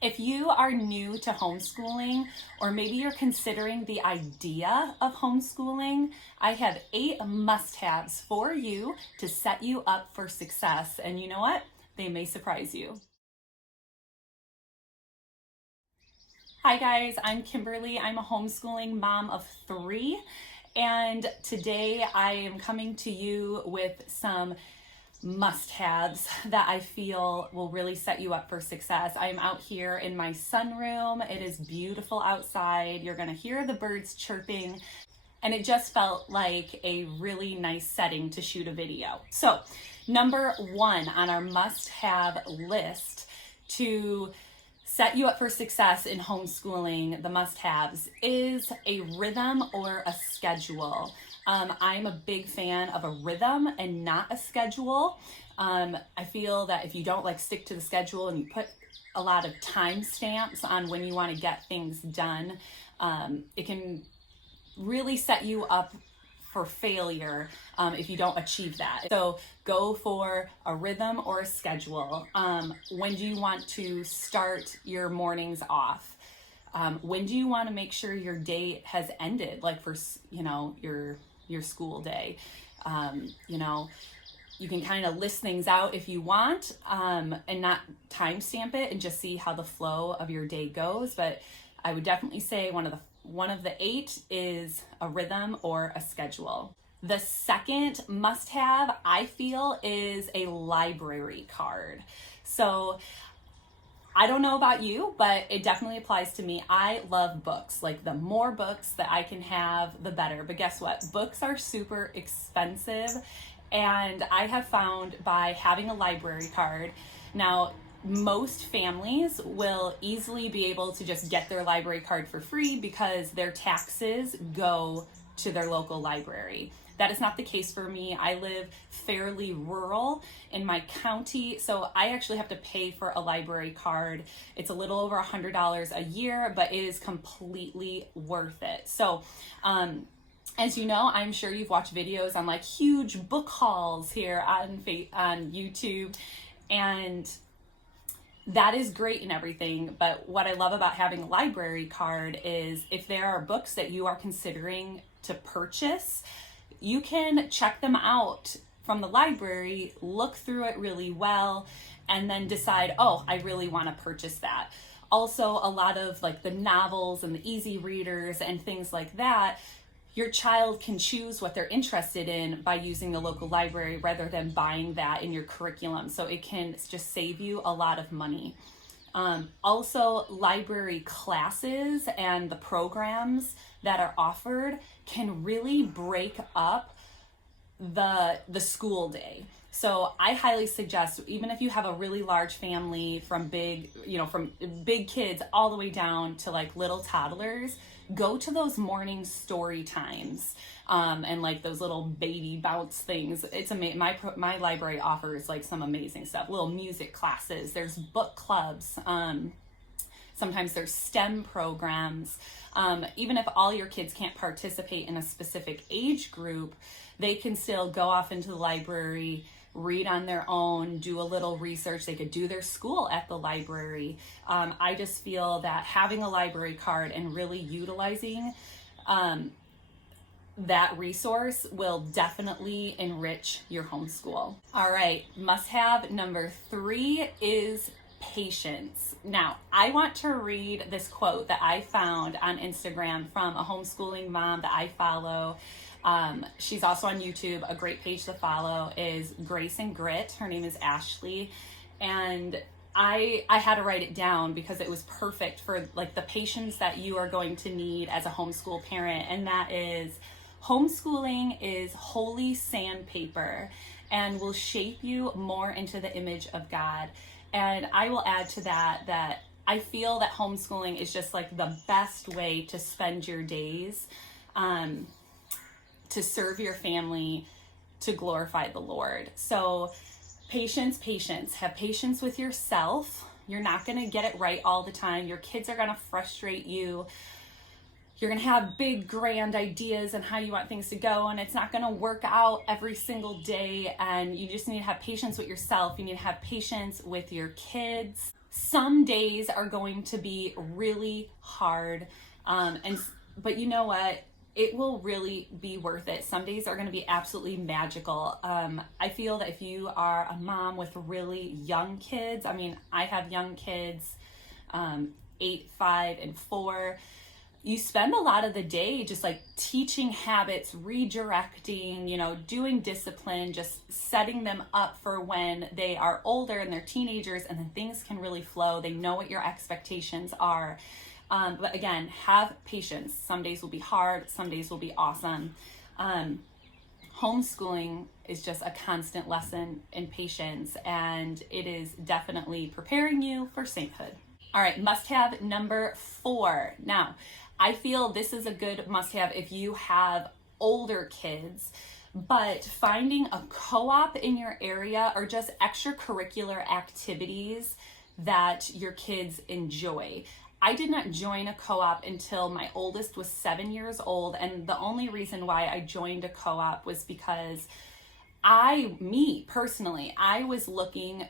If you are new to homeschooling, or maybe you're considering the idea of homeschooling, I have 8 must-haves for you to set you up for success. And you know what? They may surprise you. Hi guys, I'm Kimberly. I'm a homeschooling mom of 3. And today I am coming to you with some must-haves that I feel will really set you up for success. I am out here in my sunroom. It is beautiful outside. You're gonna hear the birds chirping, and it just felt like a really nice setting to shoot a video. So, number 1 on our must-have list to set you up for success in homeschooling, the must-haves, is a rhythm or a schedule. I'm a big fan of a rhythm and not a schedule. I feel that if you don't stick to the schedule and you put a lot of time stamps on when you want to get things done, it can really set you up for failure if you don't achieve that. So go for a rhythm or a schedule. When do you want to start your mornings off? When do you want to make sure your day has ended, like for your school day? You can kind of list things out if you want, and not timestamp it and just see how the flow of your day goes. But I would definitely say one of the 8 is a rhythm or a schedule. The second must-have, I feel, is a library card. So I don't know about you, but it definitely applies to me. I love books. Like, the more books that I can have, the better. But guess what? Books are super expensive. And I have found by having a library card, now most families will easily be able to just get their library card for free because their taxes go to their local library. That is not the case for me. I live fairly rural in my county, so I actually have to pay for a library card. It's a little over $100 a year, but it is completely worth it. So, as you know, I'm sure you've watched videos on huge book hauls here on YouTube, and that is great and everything, but what I love about having a library card is if there are books that you are considering to purchase, you can check them out from the library, look through it really well, and then decide, oh, I really want to purchase that. Also, a lot of the novels and the easy readers and things like that, your child can choose what they're interested in by using the local library rather than buying that in your curriculum. So it can just save you a lot of money. Also, library classes and the programs that are offered can really break up the school day. So I highly suggest, even if you have a really large family from big kids all the way down to little toddlers, go to those morning story times, and those little baby bounce things. It's amazing. My library offers some amazing stuff. Little music classes. There's book clubs. Sometimes there's STEM programs. Even if all your kids can't participate in a specific age group, they can still go off into the library, read on their own, do a little research. They could do their school at the library. I just feel that having a library card and really utilizing that resource will definitely enrich your homeschool. All right, must-have number 3 is patience. Now, I want to read this quote that I found on Instagram from a homeschooling mom that I follow. She's also on YouTube. A great page to follow is Grace and Grit. Her name is Ashley. And I had to write it down because it was perfect for the patience that you are going to need as a homeschool parent. And that is, homeschooling is holy sandpaper and will shape you more into the image of God. And I will add to that I feel that homeschooling is just the best way to spend your days, to serve your family, to glorify the Lord. So patience. Have patience with yourself. You're not going to get it right all the time. Your kids are going to frustrate you. You're going to have big, grand ideas on how you want things to go, and it's not going to work out every single day. And you just need to have patience with yourself. You need to have patience with your kids. Some days are going to be really hard, but you know what? It will really be worth it. Some days are going to be absolutely magical. I feel that if you are a mom with really young kids, I mean, I have young kids, 8, 5, and 4. You spend a lot of the day just like teaching habits, redirecting, doing discipline, just setting them up for when they are older and they're teenagers, and then things can really flow. They know what your expectations are. But again, have patience. Some days will be hard, some days will be awesome. Homeschooling is just a constant lesson in patience, and it is definitely preparing you for sainthood. All right, must-have number 4. Now, I feel this is a good must-have if you have older kids, but finding a co-op in your area or just extracurricular activities that your kids enjoy. I did not join a co-op until my oldest was 7 years old, and the only reason why I joined a co-op was because personally, I was looking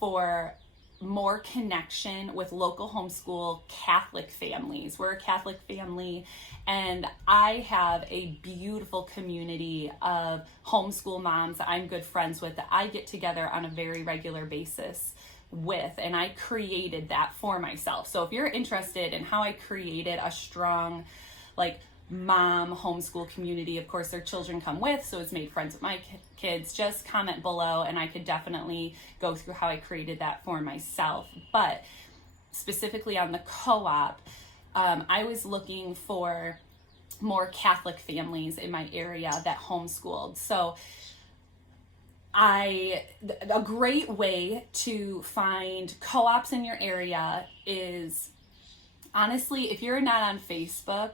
for more connection with local homeschool Catholic families. We're a Catholic family, and I have a beautiful community of homeschool moms I'm good friends with that I get together on a very regular basis with, and I created that for myself. So if you're interested in how I created a strong mom homeschool community, of course their children come with, so it's made friends with my kids, just comment below and I could definitely go through how I created that for myself. But specifically on the co-op, I was looking for more Catholic families in my area that homeschooled. So a great way to find co-ops in your area is, honestly, if you're not on Facebook,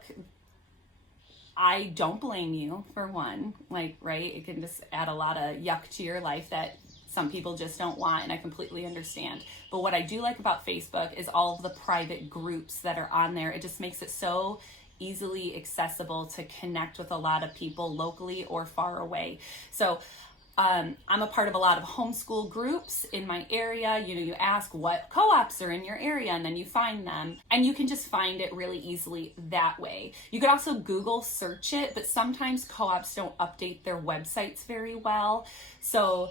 I don't blame you, for one, right? It can just add a lot of yuck to your life that some people just don't want, and I completely understand. But what I do like about Facebook is all of the private groups that are on there. It just makes it so easily accessible to connect with a lot of people locally or far away. So I'm a part of a lot of homeschool groups in my area. You ask what co-ops are in your area, and then you find them, and you can just find it really easily that way. You could also Google search it, but sometimes co-ops don't update their websites very well. So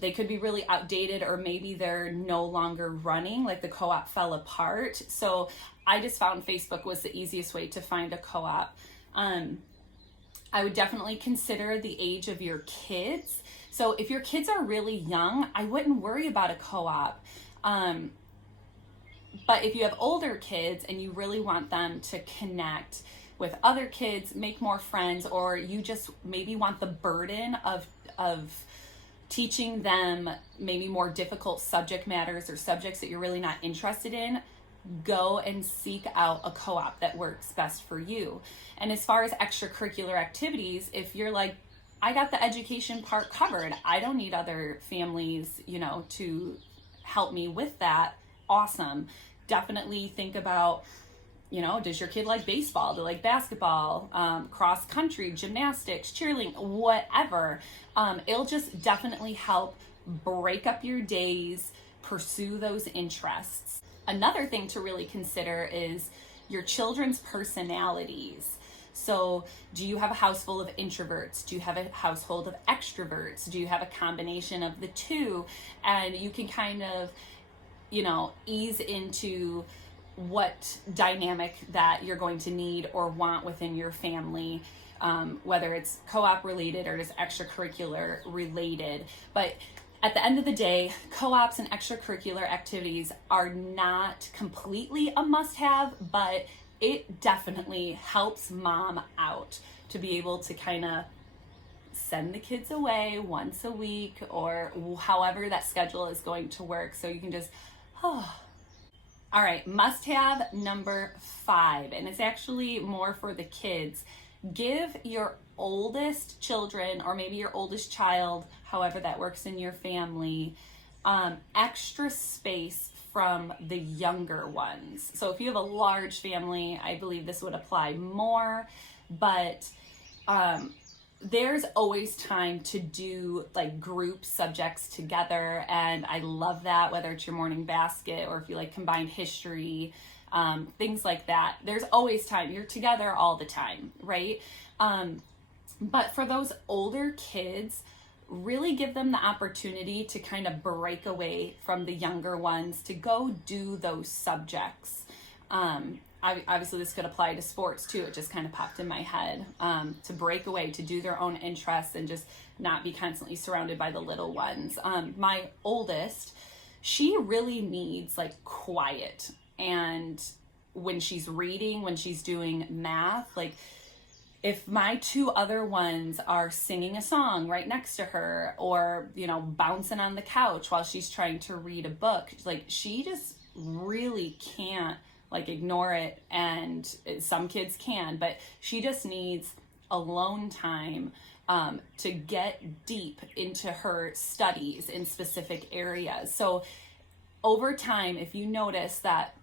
they could be really outdated, or maybe they're no longer running, like the co-op fell apart. So I just found Facebook was the easiest way to find a co-op. I would definitely consider the age of your kids. So if your kids are really young, I wouldn't worry about a co-op. But if you have older kids and you really want them to connect with other kids, make more friends, or you just maybe want the burden of teaching them maybe more difficult subject matters or subjects that you're really not interested in, go and seek out a co-op that works best for you. And as far as extracurricular activities, if you're like, I got the education part covered, I don't need other families, to help me with that, awesome. Definitely think about, does your kid like baseball? Do they like basketball, cross country, gymnastics, cheerleading, whatever. It'll just definitely help break up your days, pursue those interests. Another thing to really consider is your children's personalities. So do you have a house full of introverts? Do you have a household of extroverts? Do you have a combination of the two? And you can kind of, ease into what dynamic that you're going to need or want within your family, whether it's co-op related or just extracurricular related. But at the end of the day, co-ops and extracurricular activities are not completely a must-have, but it definitely helps mom out to be able to kind of send the kids away once a week or however that schedule is going to work. So you can just, All right, must-have number 5, and it's actually more for the kids. Give your oldest children, or maybe your oldest child, however that works in your family, extra space from the younger ones. So if you have a large family, I believe this would apply more, but there's always time to do like group subjects together, and I love that, whether it's your morning basket or if you like combined history, things like that. There's always time. You're together all the time, right? But for those older kids, really give them the opportunity to kind of break away from the younger ones to go do those subjects. Obviously this could apply to sports too. It just kind of popped in my head, to break away, to do their own interests and just not be constantly surrounded by the little ones. My oldest, she really needs like quiet. And when she's reading, when she's doing math, like if my two other ones are singing a song right next to her, or, you know, bouncing on the couch while she's trying to read a book, like she just really can't like ignore it. And some kids can, but she just needs alone time to get deep into her studies in specific areas. So over time, if you notice that,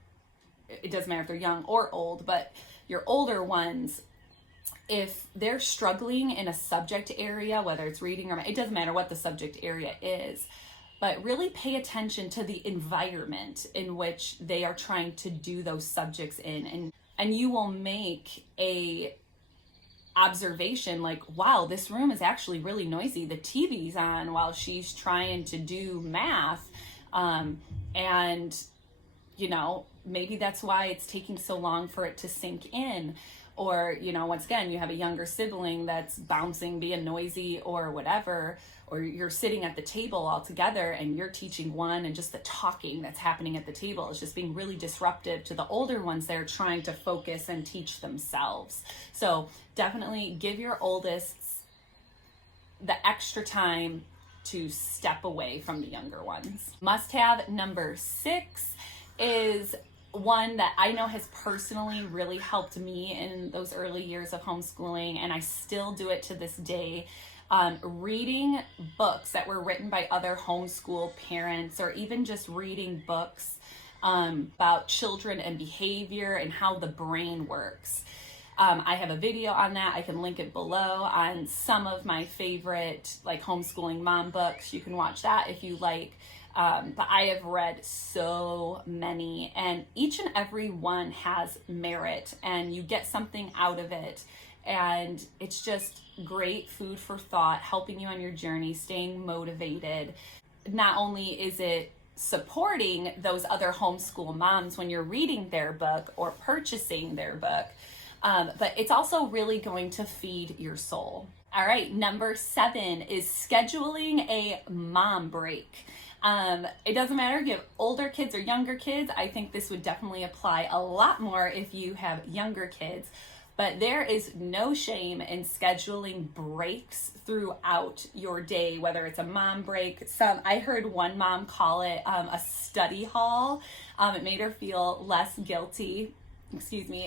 it doesn't matter if they're young or old, but your older ones, if they're struggling in a subject area, whether it's reading or it doesn't matter what the subject area is, but really pay attention to the environment in which they are trying to do those subjects in, and you will make a observation like, wow, this room is actually really noisy. The TV's on while she's trying to do math, and you know, maybe that's why it's taking so long for it to sink in. Or, you know, once again, you have a younger sibling that's bouncing, being noisy or whatever, or you're sitting at the table all together and you're teaching one, and just the talking that's happening at the table is just being really disruptive to the older ones that are trying to focus and teach themselves. So definitely give your oldest the extra time to step away from the younger ones. Must have number 6 is one that I know has personally really helped me in those early years of homeschooling, and I still do it to this day. Reading books that were written by other homeschool parents, or even just reading books about children and behavior and how the brain works. I have a video on that. I can link it below, on some of my favorite like homeschooling mom books. You can watch that if you like. But I have read so many, and each and every one has merit, and you get something out of it. And it's just great food for thought, helping you on your journey, staying motivated. Not only is it supporting those other homeschool moms when you're reading their book or purchasing their book, but it's also really going to feed your soul. All right, number 7 is scheduling a mom break. It doesn't matter if you have older kids or younger kids. I think this would definitely apply a lot more if you have younger kids. But there is no shame in scheduling breaks throughout your day, whether it's a mom break. I heard one mom call it a study hall. It made her feel less guilty,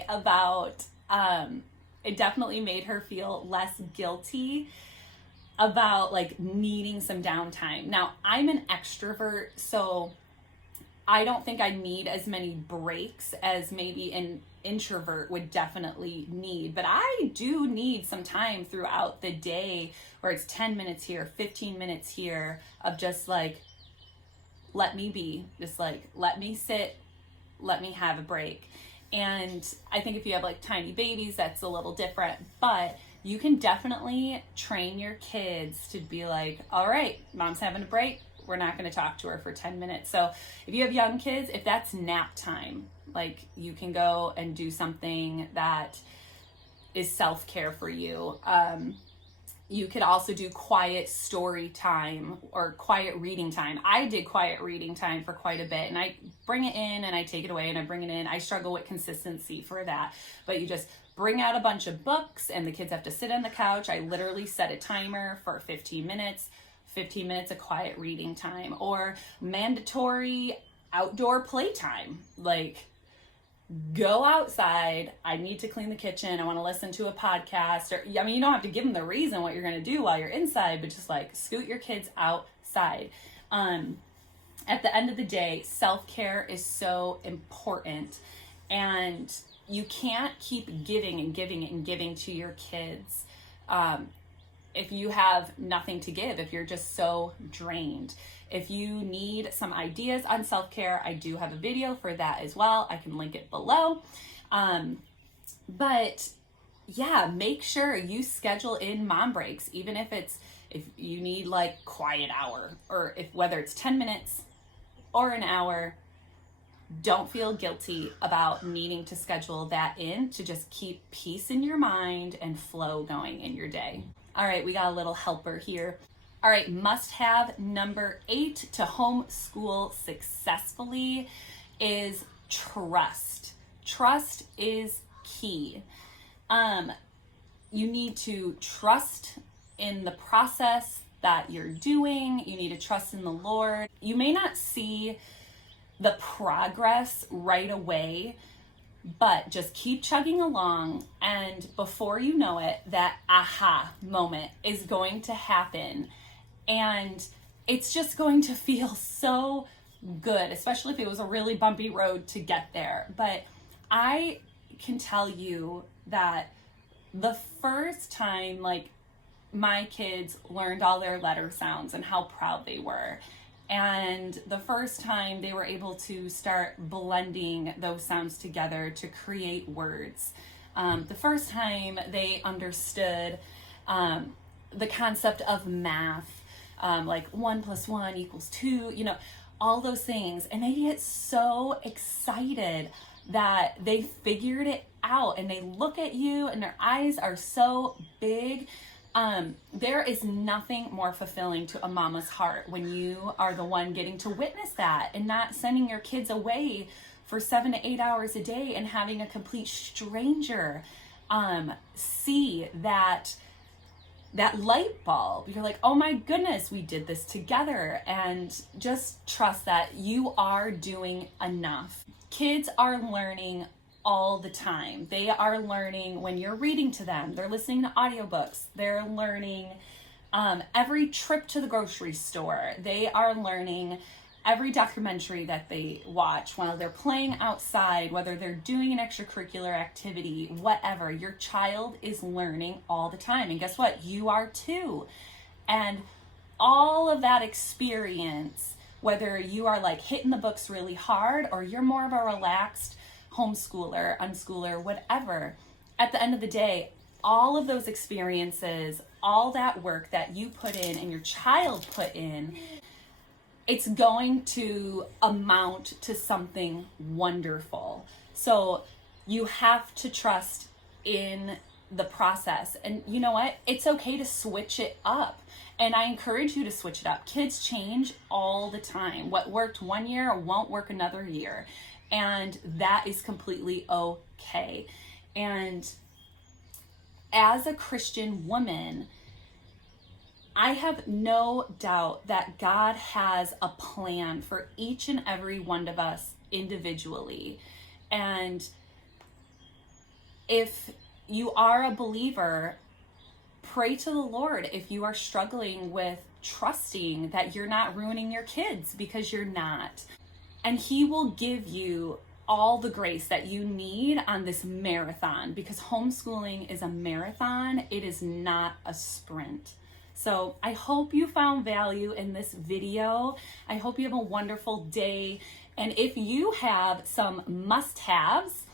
about, it definitely made her feel less guilty about like needing some downtime. Now, I'm an extrovert, so I don't think I need as many breaks as maybe an introvert would definitely need, but I do need some time throughout the day where it's 10 minutes here, 15 minutes here of just like, let me be, just like, let me sit, let me have a break. And I think if you have like tiny babies, that's a little different, but you can definitely train your kids to be like, all right, mom's having a break. We're not going to talk to her for 10 minutes. So if you have young kids, if that's nap time, like you can go and do something that is self-care for you. You could also do quiet story time or quiet reading time. I did quiet reading time for quite a bit, and I bring it in and I take it away and I bring it in. I struggle with consistency for that, but you just bring out a bunch of books and the kids have to sit on the couch. I literally set a timer for 15 minutes of quiet reading time, or mandatory outdoor playtime. Like, go outside. I need to clean the kitchen. I want to listen to a podcast. Or, I mean, you don't have to give them the reason what you're going to do while you're inside, but just like scoot your kids outside. At the end of the day, self-care is so important, and you can't keep giving and giving and giving to your kids if you have nothing to give, if you're just so drained. If you need some ideas on self-care, I do have a video for that as well. I can link it below. But yeah, make sure you schedule in mom breaks, even if you need like quiet hour, or whether it's 10 minutes or an hour. Don't feel guilty about needing to schedule that in to just keep peace in your mind and flow going in your day. All right, we got a little helper here. All right, must have number 8 to homeschool successfully is trust. Trust is key. You need to trust in the process that you're doing. You need to trust in the Lord. You may not see the progress right away, but just keep chugging along, and before you know it, that aha moment is going to happen, and it's just going to feel so good, especially if it was a really bumpy road to get there. But I can tell you that the first time, like, my kids learned all their letter sounds and how proud they were, and the first time they were able to start blending those sounds together to create words, the first time they understood the concept of math, like 1 + 1 = 2, you know, all those things, and they get so excited that they figured it out, and they look at you and their eyes are so big. There is nothing more fulfilling to a mama's heart when you are the one getting to witness that, and not sending your kids away for 7 to 8 hours a day and having a complete stranger see that light bulb. You're like, oh my goodness, we did this together. And just trust that you are doing enough. Kids are learning all the time. They are learning when you're reading to them. They're listening to audiobooks. They're learning every trip to the grocery store. They are learning every documentary that they watch while they're playing outside, whether they're doing an extracurricular activity, whatever. Your child is learning all the time. And guess what? You are too. And all of that experience, whether you are like hitting the books really hard or you're more of a relaxed homeschooler, unschooler, whatever, at the end of the day, all of those experiences, all that work that you put in and your child put in, it's going to amount to something wonderful. So you have to trust in the process. And you know what? It's okay to switch it up. And I encourage you to switch it up. Kids change all the time. What worked one year won't work another year. And that is completely okay. And as a Christian woman, I have no doubt that God has a plan for each and every one of us individually. And if you are a believer, pray to the Lord if you are struggling with trusting that you're not ruining your kids, because you're not. And He will give you all the grace that you need on this marathon, because homeschooling is a marathon. It is not a sprint. So I hope you found value in this video. I hope you have a wonderful day. And if you have some must-haves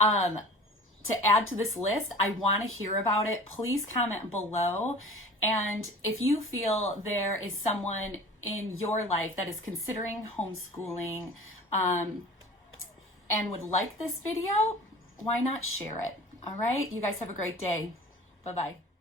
to add to this list, I want to hear about it. Please comment below. And if you feel there is someone in your life that is considering homeschooling and would like this video, why not share it? All right, you guys have a great day. Bye-bye.